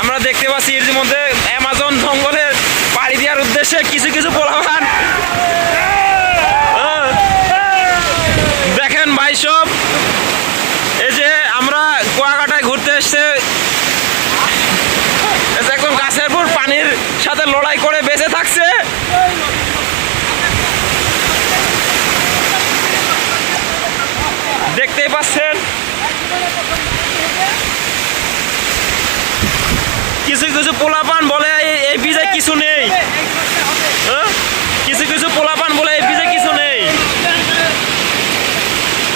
আমরা দেখতে পাচ্ছি এর মধ্যে অ্যামাজন জঙ্গলের পাড়ি দেওয়ার উদ্দেশ্যে কিছু কিছু পোলাপান দেখেন ভাই সব। এই যে আমরা কুয়াকাটায় ঘুরতে এসছে, একদম গাছের উপর পানির সাথে লড়াই করে বেঁচে থাকছে। দেখতেই পাচ্ছেন কিছু কিছু পোলাপান বলে এই বীজে কিছু নেই, কিছু কিছু পোলাপান বলে এই বীজে কিছু নেই।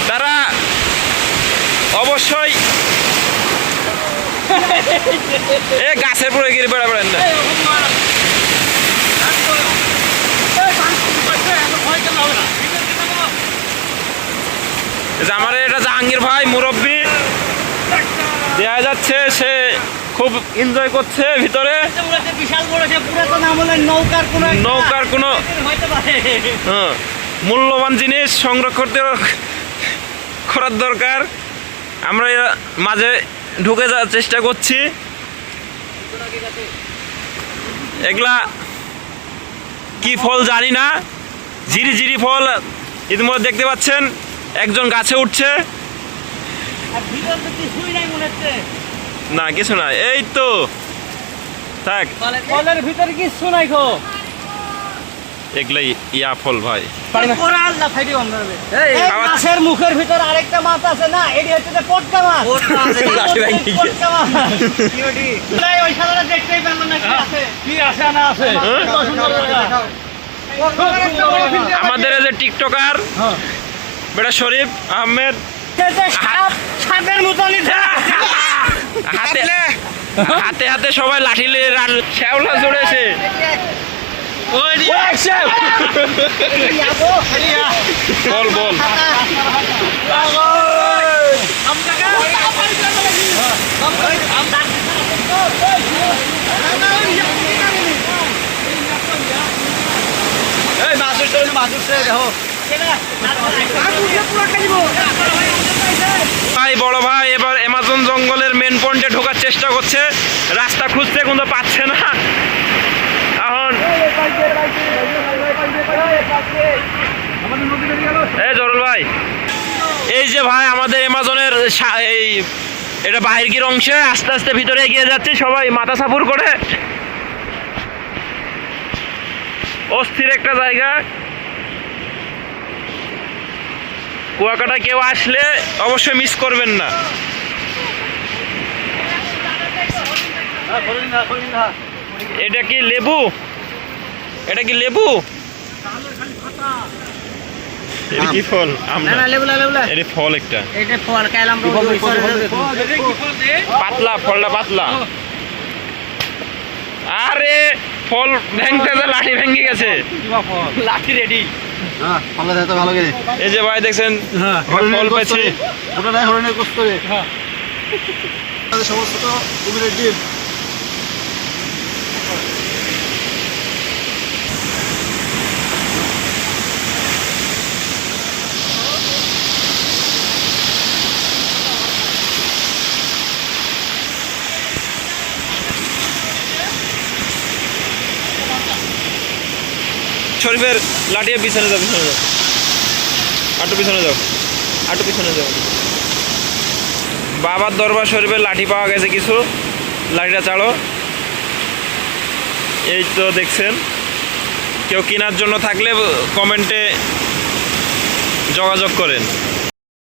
তারা অবশ্যই এ গাছের পরে গিয়ে বেড়াবেন না। আমার এটা জাহাঙ্গীর ভাই মুরব্বী দেখা যাচ্ছে, সে খুব এনজয় করছে ভিতরে। নৌকার কোনো মূল্যবান জিনিস সংরক্ষণ করার দরকার। আমরা মাঝে ঢুকে যাওয়ার চেষ্টা করছি। এগুলা কি ফল জানি না, ঝিরি ঝিরি ফল। ইতিমধ্যে দেখতে পাচ্ছেন একজন গাছে উঠছে। না কিছু নাই, এই তো থাক, ফলের ভিতরে কিছু নাই গো। এগুলাই ইয়া ফল ভাই। মাছের মুখের ভিতর আরেকটা মাছ আছে না, এটি হচ্ছে পটকা মাছ। আমাদের এই যে টিকটকার বেটা শরীফ আহমেদ হাতে হাতে সবাই লাঠি শ্যাওলা জড়েছে। বল বল ভাই বড় ভাই এবার অ্যামাজন জঙ্গলের মেন পয়েন্টে ঢোকার চেষ্টা করছে, রাস্তা খুঁজতে কিন্তু পাচ্ছে না। এখন এই জরুল ভাই, এই যে ভাই আমাদের অ্যামাজনের এই এটা বাহিরগির অংশে আস্তে আস্তে ভিতরে এগিয়ে যাচ্ছে, সবাই মাথা সাপুর করে। অস্থির একটা জায়গা। কুয়াকাটা কেউ আসলে অবশ্যই মিস করবেন না। এটা কি লেবু? এটা কি লেবু? এটা কি ফল? এটা ফল একটা পাতলা, ফলটা পাতলা। আরে ফল ভেঙতে লাঠি ভেঙে গেছে, লাঠি রেডি। এই যে ভাই দেখছেন ফল পাইছি, সমস্ত কুমিরের ডিম। শরীফের লাঠিয়ে পিছনে যাও, পিছনে যাও, আটু পিছনে যাও, আটু পিছনে যাও। বাবার দরবার শরীফের লাঠি পাওয়া গেছে কিছু, লাঠিটা চালো। এই তো দেখছেন, কেউ কেনার জন্য থাকলে কমেন্টে যোগাযোগ করেন।